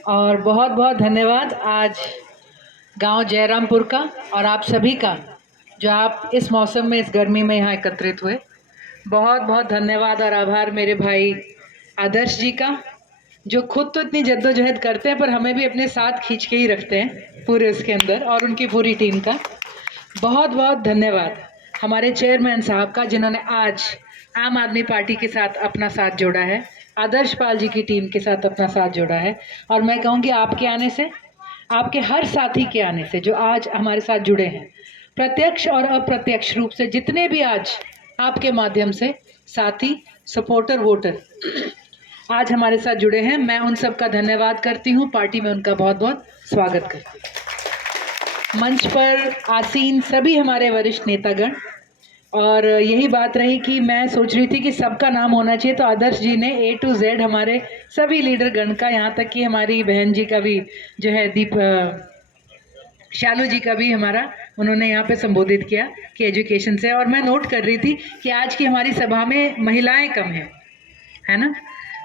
और बहुत बहुत धन्यवाद आज गांव जयरामपुर का और आप सभी का जो आप इस मौसम में इस गर्मी में यहाँ एकत्रित हुए। बहुत बहुत धन्यवाद और आभार मेरे भाई आदर्श जी का, जो खुद तो इतनी जद्दोजहद करते हैं पर हमें भी अपने साथ खींच के ही रखते हैं पूरे उसके अंदर, और उनकी पूरी टीम का बहुत बहुत धन्यवाद। हमारे चेयरमैन साहब का जिन्होंने आज आम आदमी पार्टी के साथ अपना साथ जोड़ा है, आदर्श पाल जी की टीम के साथ अपना साथ जोड़ा है। और मैं कहूँगी आपके आने से, आपके हर साथी के आने से जो आज हमारे साथ जुड़े हैं, प्रत्यक्ष और अप्रत्यक्ष रूप से जितने भी आज आपके माध्यम से साथी, सपोर्टर, वोटर आज हमारे साथ जुड़े हैं, मैं उन सब का धन्यवाद करती हूँ। पार्टी में उनका बहुत बहुत स्वागत करती हूँ। मंच पर आसीन सभी हमारे वरिष्ठ नेतागण, और यही बात रही कि मैं सोच रही थी कि सबका नाम होना चाहिए, तो आदर्श जी ने A to Z हमारे सभी लीडर गण का, यहाँ तक कि हमारी बहन जी का भी जो है शालू जी का भी हमारा उन्होंने यहाँ पे संबोधित किया कि एजुकेशन से। और मैं नोट कर रही थी कि आज की हमारी सभा में महिलाएं कम हैं, है ना,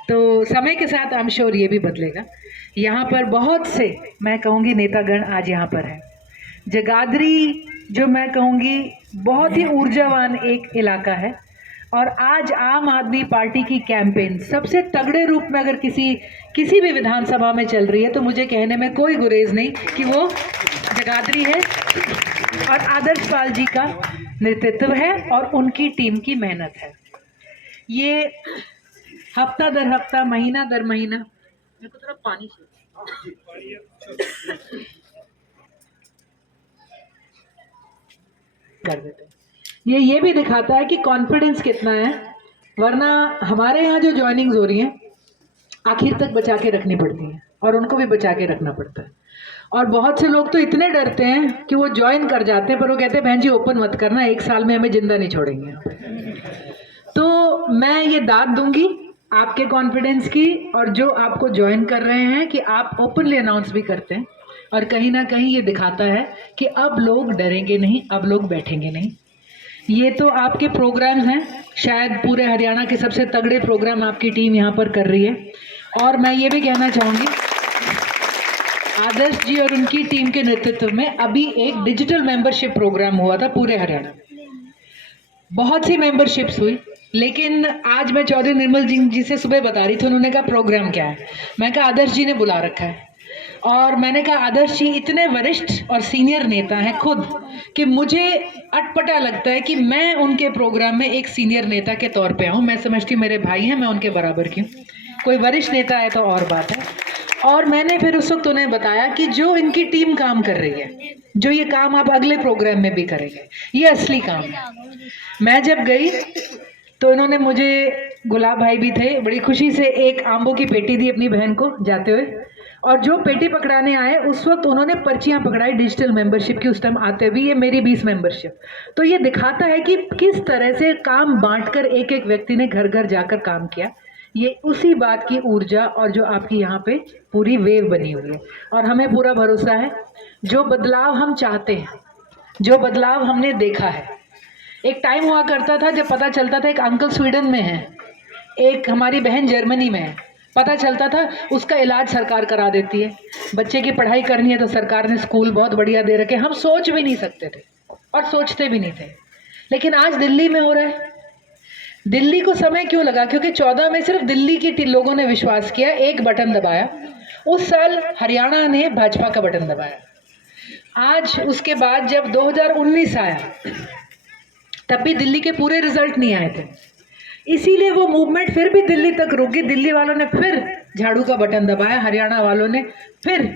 तो समय के साथ आई एम श्योर ये भी बदलेगा। यहाँ पर बहुत से मैं कहूँगी नेतागण आज यहाँ पर हैं। जगाधरी जो मैं कहूँगी बहुत ही ऊर्जावान एक इलाका है, और आज आम आदमी पार्टी की कैंपेन सबसे तगड़े रूप में अगर किसी भी विधानसभा में चल रही है तो मुझे कहने में कोई गुरेज नहीं कि वो जगाधरी है, और आदर्श पाल जी का नेतृत्व है और उनकी टीम की मेहनत है। ये हफ्ता दर हफ्ता, महीना दर महीना, मेरे को थोड़ा पानी कर देते हैं। ये भी दिखाता है कि कॉन्फिडेंस कितना है, वरना हमारे यहाँ जो ज्वाइनिंग्स हो रही हैं आखिर तक बचा के रखनी पड़ती हैं और उनको भी बचा के रखना पड़ता है। और बहुत से लोग तो इतने डरते हैं कि वो ज्वाइन कर जाते हैं, पर वो कहते हैं बहन जी ओपन मत करना, 1 साल में हमें जिंदा नहीं छोड़ेंगे। तो मैं ये दाद दूंगी आपके कॉन्फिडेंस की, और जो आपको ज्वाइन कर रहे हैं कि आप ओपनली अनाउंस भी करते हैं, और कहीं ना कहीं ये दिखाता है कि अब लोग डरेंगे नहीं, अब लोग बैठेंगे नहीं। ये तो आपके प्रोग्राम्स हैं, शायद पूरे हरियाणा के सबसे तगड़े प्रोग्राम आपकी टीम यहाँ पर कर रही है। और मैं ये भी कहना चाहूँगी आदर्श जी और उनकी टीम के नेतृत्व में अभी एक डिजिटल मेंबरशिप प्रोग्राम हुआ था पूरे हरियाणा में। बहुत सी मेंबरशिप्स हुई, लेकिन आज मैं चौधरी निर्मल जी से सुबह बता रही थी, उन्होंने कहा प्रोग्राम क्या है। मैं कहा आदर्श जी ने बुला रखा है, और मैंने कहा आदर्श जी इतने वरिष्ठ और सीनियर नेता हैं खुद कि मुझे अटपटा लगता है कि मैं उनके प्रोग्राम में एक सीनियर नेता के तौर पे आऊँ। मैं समझती हूँ मेरे भाई हैं, मैं उनके बराबर की हूँ, कोई वरिष्ठ नेता है तो और बात है। और मैंने फिर उस वक्त उन्हें बताया कि जो इनकी टीम काम कर रही है, जो ये काम आप अगले प्रोग्राम में भी करेंगे, ये असली काम है। मैं जब गई तो इन्होंने मुझे, गुलाब भाई भी थे, बड़ी खुशी से एक आंबों की पेटी दी अपनी बहन को जाते हुए, और जो पेटी पकड़ाने आए उस वक्त उन्होंने पर्चियां पकड़ाई डिजिटल मेंबरशिप की, उस टाइम आते हुए ये मेरी 20 मेंबरशिप। तो ये दिखाता है कि किस तरह से काम बांटकर एक एक व्यक्ति ने घर घर जाकर काम किया। ये उसी बात की ऊर्जा और जो आपकी यहाँ पे पूरी वेव बनी हुई है, और हमें पूरा भरोसा है जो बदलाव हम चाहते हैं, जो बदलाव हमने देखा है। एक टाइम हुआ करता था जब पता चलता था एक अंकल स्वीडन में है, एक हमारी बहन जर्मनी में है, पता चलता था उसका इलाज सरकार करा देती है, बच्चे की पढ़ाई करनी है तो सरकार ने स्कूल बहुत बढ़िया दे रखे, हम सोच भी नहीं सकते थे और सोचते भी नहीं थे। लेकिन आज दिल्ली में हो रहा है। दिल्ली को समय क्यों लगा? क्योंकि 14 में सिर्फ दिल्ली के लोगों ने विश्वास किया, एक बटन दबाया। उस साल हरियाणा ने भाजपा का बटन दबाया। आज उसके बाद जब 2019 आया तब भी दिल्ली के पूरे रिजल्ट नहीं आए थे, इसीलिए वो मूवमेंट फिर भी दिल्ली तक रुकी। दिल्ली वालों ने फिर झाड़ू का बटन दबाया, हरियाणा वालों ने फिर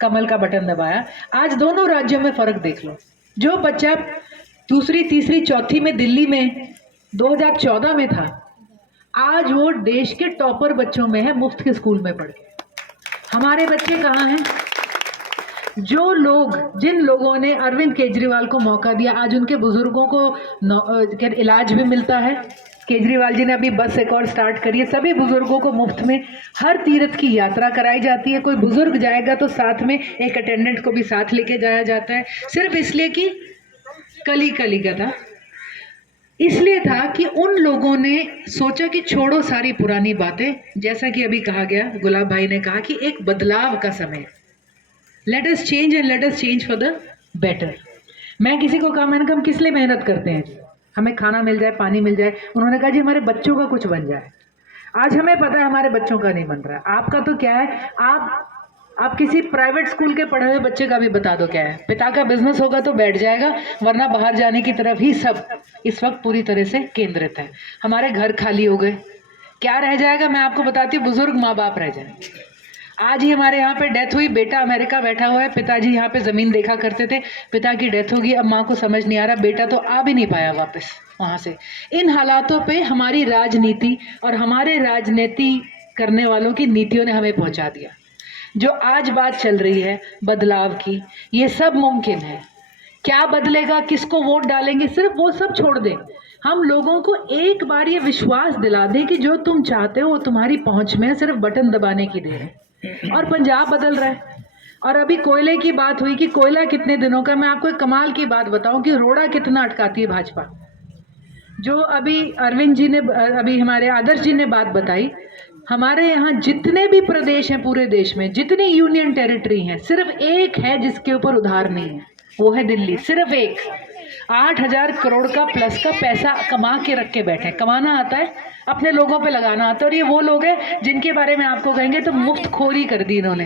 कमल का बटन दबाया। आज दोनों राज्यों में फर्क देख लो। जो बच्चा दूसरी, तीसरी, चौथी में दिल्ली में 2014 में था, आज वो देश के टॉपर बच्चों में है, मुफ्त के स्कूल में पढ़ के। हमारे बच्चे कहाँ हैं? जो लोग, जिन लोगों ने अरविंद केजरीवाल को मौका दिया, आज उनके बुजुर्गों को इलाज भी मिलता है। केजरीवाल जी ने अभी बस एक और स्टार्ट करी है, सभी बुजुर्गों को मुफ्त में हर तीर्थ की यात्रा कराई जाती है। कोई बुजुर्ग जाएगा तो साथ में एक अटेंडेंट को भी साथ लेके जाया जाता है, सिर्फ इसलिए कि कली कली का था। इसलिए था कि उन लोगों ने सोचा कि छोड़ो सारी पुरानी बातें, जैसा कि अभी कहा गया, गुलाब भाई ने कहा कि एक बदलाव का समय, let us change and let us change for the better. मैं किसी को कहा, मैंने कहा हम किस लिए मेहनत करते हैं जी, हमें खाना मिल जाए, पानी मिल जाए। उन्होंने कहा जी हमारे बच्चों का कुछ बन जाए। आज हमें पता है हमारे बच्चों का नहीं बन रहा है। आपका तो क्या है, आप किसी प्राइवेट स्कूल के पढ़े हुए बच्चे का भी बता दो क्या है, पिता का बिजनेस होगा तो बैठ जाएगा, वरना बाहर जाने की तरफ ही सब इस वक्त पूरी तरह से केंद्रित है। हमारे घर खाली हो गए, क्या रह जाएगा, मैं आपको बताती हूँ, बुजुर्ग माँ बाप रह जाएंगे। आज ही हमारे यहाँ पे डेथ हुई, बेटा अमेरिका बैठा हुआ है, पिताजी यहाँ पे जमीन देखा करते थे, पिता की डेथ होगी, अब माँ को समझ नहीं आ रहा, बेटा तो आ भी नहीं पाया वापस वहां से। इन हालातों पे हमारी राजनीति और हमारे राजनीति करने वालों की नीतियों ने हमें पहुंचा दिया। जो आज बात चल रही है बदलाव की, ये सब मुमकिन है। क्या बदलेगा, किसको वोट डालेंगे, सिर्फ वो सब छोड़ दें। हम लोगों को एक बार ये विश्वास दिला दें कि जो तुम चाहते हो वो तुम्हारी पहुंच में है, सिर्फ बटन दबाने की देर है। और पंजाब बदल रहा है। और अभी कोयले की बात हुई कि कोयला कितने दिनों का, मैं आपको एक कमाल की बात बताऊं कि रोड़ा कितना अटकाती है भाजपा। जो अभी अरविंद जी ने, अभी हमारे आदर्श जी ने बात बताई, हमारे यहाँ जितने भी प्रदेश हैं पूरे देश में, जितनी यूनियन टेरिटरी हैं, सिर्फ एक है जिसके ऊपर उधार नहीं है, वो है दिल्ली। सिर्फ एक। 8,000 करोड़ का प्लस का पैसा कमा के रख के बैठे। कमाना आता है, अपने लोगों पे लगाना आता है। और ये वो लोग हैं जिनके बारे में आपको कहेंगे तो मुफ्त खोरी कर दी इन्होंने।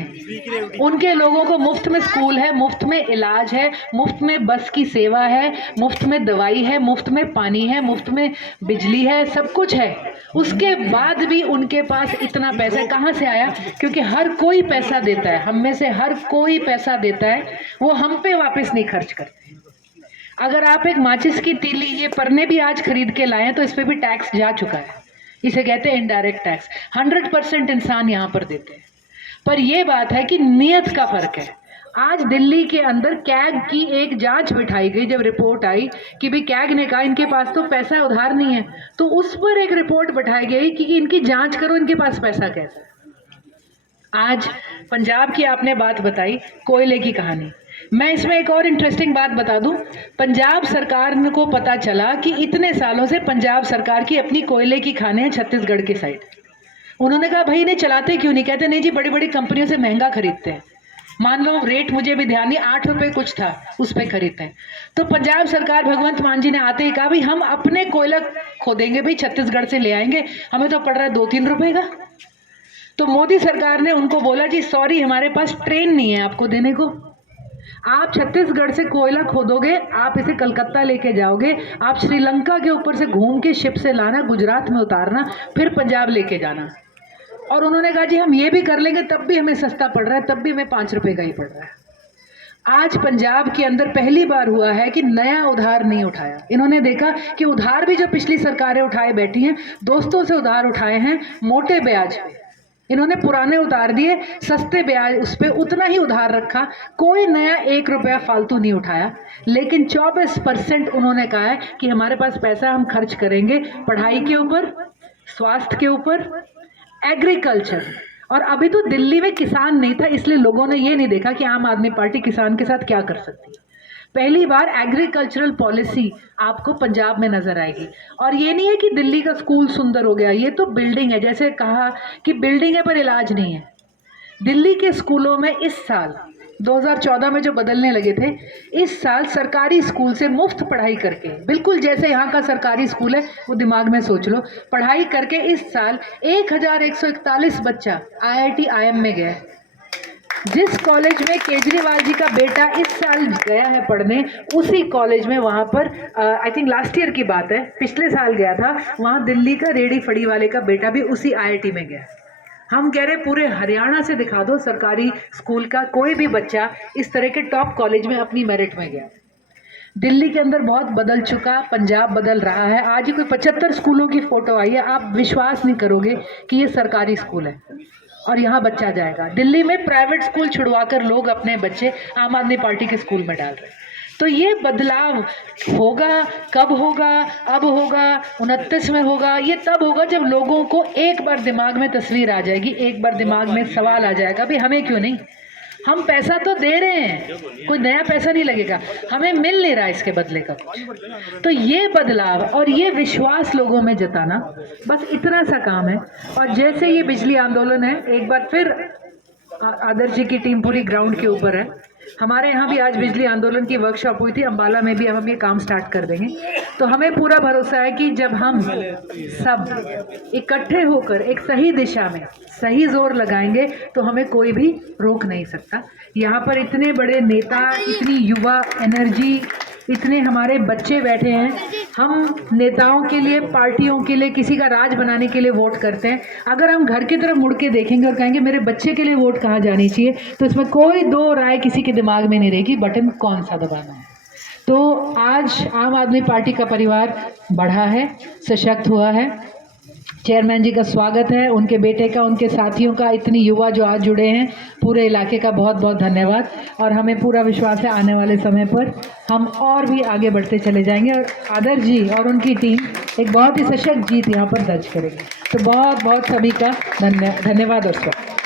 उनके लोगों को मुफ्त में स्कूल है, मुफ्त में इलाज है, मुफ्त में बस की सेवा है, मुफ्त में दवाई है, मुफ्त में पानी है, मुफ्त में बिजली है, सब कुछ है। उसके बाद भी उनके पास इतना पैसा कहाँ से आया? क्योंकि हर कोई पैसा देता है, हम में से हर कोई पैसा देता है, वो हम पे वापस नहीं खर्च करते। अगर आप एक माचिस की तीली, ये परने भी आज खरीद के लाए तो इस पे भी टैक्स जा चुका है। इसे कहते हैं इनडायरेक्ट टैक्स। 100% इंसान यहाँ पर देते हैं। पर यह बात है कि नियत का फर्क है। आज दिल्ली के अंदर कैग की एक जांच बिठाई गई, जब रिपोर्ट आई कि भाई कैग ने कहा इनके पास तो पैसा उधार नहीं है, तो उस पर एक रिपोर्ट बिठाई गई कि इनकी जांच करो, इनके पास पैसा कैसा है। आज पंजाब की आपने बात बताई, कोयले की कहानी। मैं इसमें एक और इंटरेस्टिंग बात बता दूं। पंजाब सरकार को पता चला कि इतने सालों से पंजाब सरकार की अपनी कोयले की खानें हैं छत्तीसगढ़ की साइड। उन्होंने कहा भाई इन्हें चलाते क्यों नहीं? कहते नहीं जी, बड़ी बड़ी कंपनियों से महंगा खरीदते हैं। मान लो रेट मुझे भी ध्यान नहीं, 8 रुपए कुछ था, उस पर खरीदते हैं। तो पंजाब सरकार भगवंत मान जी ने आते ही कहा भाई हम अपने कोयला खोदेंगे, भाई छत्तीसगढ़ से ले आएंगे, हमें तो पड़ रहा है 2-3 रुपए का। तो मोदी सरकार ने उनको बोला जी सॉरी, हमारे पास ट्रेन नहीं है आपको देने को। आप छत्तीसगढ़ से कोयला खोदोगे, आप इसे कलकत्ता लेके जाओगे, आप श्रीलंका के ऊपर से घूम के शिप से लाना, गुजरात में उतारना, फिर पंजाब लेके जाना। और उन्होंने कहा जी हम ये भी कर लेंगे, तब भी हमें सस्ता पड़ रहा है, तब भी हमें 5 रुपए का ही पड़ रहा है। आज पंजाब के अंदर पहली बार हुआ है कि नया उधार नहीं उठाया। इन्होंने देखा कि उधार भी जो पिछली सरकारें उठाए बैठी हैं, दोस्तों से उधार उठाए हैं मोटे ब्याज पे, इन्होंने पुराने उतार दिए सस्ते ब्याज, उस पर उतना ही उधार रखा, कोई नया 1 रुपया फालतू नहीं उठाया। लेकिन 24% उन्होंने कहा है कि हमारे पास पैसा, हम खर्च करेंगे पढ़ाई के ऊपर, स्वास्थ्य के ऊपर, एग्रीकल्चर। और अभी तो दिल्ली में किसान नहीं था, इसलिए लोगों ने ये नहीं देखा कि आम आदमी पार्टी किसान के साथ क्या कर सकती है। पहली बार एग्रीकल्चरल पॉलिसी आपको पंजाब में नजर आएगी। और ये नहीं है कि दिल्ली का स्कूल सुंदर हो गया, ये तो बिल्डिंग है, जैसे कहा कि बिल्डिंग है पर इलाज नहीं है। दिल्ली के स्कूलों में इस साल 2014 में जो बदलने लगे थे, इस साल सरकारी स्कूल से मुफ्त पढ़ाई करके, बिल्कुल जैसे यहाँ का सरकारी स्कूल है वो दिमाग में सोच लो, पढ़ाई करके इस साल 1141 बच्चा IIT IIM में गया है। जिस कॉलेज में केजरीवाल जी का बेटा इस साल गया है पढ़ने, उसी कॉलेज में वहाँ पर आई थिंक लास्ट ईयर की बात है, पिछले साल गया था, वहाँ दिल्ली का रेडी फड़ी वाले का बेटा भी उसी IIT में गया। हम कह रहे पूरे हरियाणा से दिखा दो सरकारी स्कूल का कोई भी बच्चा इस तरह के टॉप कॉलेज में अपनी मेरिट में गया। दिल्ली के अंदर बहुत बदल चुका, पंजाब बदल रहा है। आज ही कोई 75 स्कूलों की फोटो आई है, आप विश्वास नहीं करोगे कि ये सरकारी स्कूल है और यहाँ बच्चा जाएगा। दिल्ली में प्राइवेट स्कूल छुड़वाकर लोग अपने बच्चे आम आदमी पार्टी के स्कूल में डाल रहे हैं। तो ये बदलाव होगा, कब होगा? अब होगा, 29 में होगा। ये तब होगा जब लोगों को एक बार दिमाग में तस्वीर आ जाएगी, एक बार दिमाग में सवाल आ जाएगा भाई हमें क्यों नहीं। हम पैसा तो दे रहे हैं, कोई नया पैसा नहीं लगेगा, हमें मिल नहीं रहा इसके बदले का कुछ। तो ये बदलाव और ये विश्वास लोगों में जताना, बस इतना सा काम है। और जैसे ये बिजली आंदोलन है, एक बार फिर आदर्श जी की टीम पूरी ग्राउंड के ऊपर है। हमारे यहाँ भी आज बिजली आंदोलन की वर्कशॉप हुई थी, अंबाला में भी हम ये काम स्टार्ट कर देंगे। तो हमें पूरा भरोसा है कि जब हम सब इकट्ठे होकर एक सही दिशा में सही जोर लगाएंगे तो हमें कोई भी रोक नहीं सकता। यहाँ पर इतने बड़े नेता, इतनी युवा एनर्जी, इतने हमारे बच्चे बैठे हैं। हम नेताओं के लिए, पार्टियों के लिए, किसी का राज बनाने के लिए वोट करते हैं। अगर हम घर की तरफ मुड़ के देखेंगे और कहेंगे मेरे बच्चे के लिए वोट कहाँ जानी चाहिए, तो इसमें कोई दो राय किसी के दिमाग में नहीं रहेगी, बटन कौन सा दबाना है। तो आज आम आदमी पार्टी का परिवार बढ़ा है, सशक्त हुआ है। चेयरमैन जी का स्वागत है, उनके बेटे का, उनके साथियों का, इतनी युवा जो आज जुड़े हैं, पूरे इलाके का बहुत बहुत धन्यवाद। और हमें पूरा विश्वास है आने वाले समय पर हम और भी आगे बढ़ते चले जाएंगे और आदर्श जी और उनकी टीम एक बहुत ही सशक्त जीत यहाँ पर दर्ज करेगी। तो बहुत बहुत सभी का धन्यवाद और स्वागत।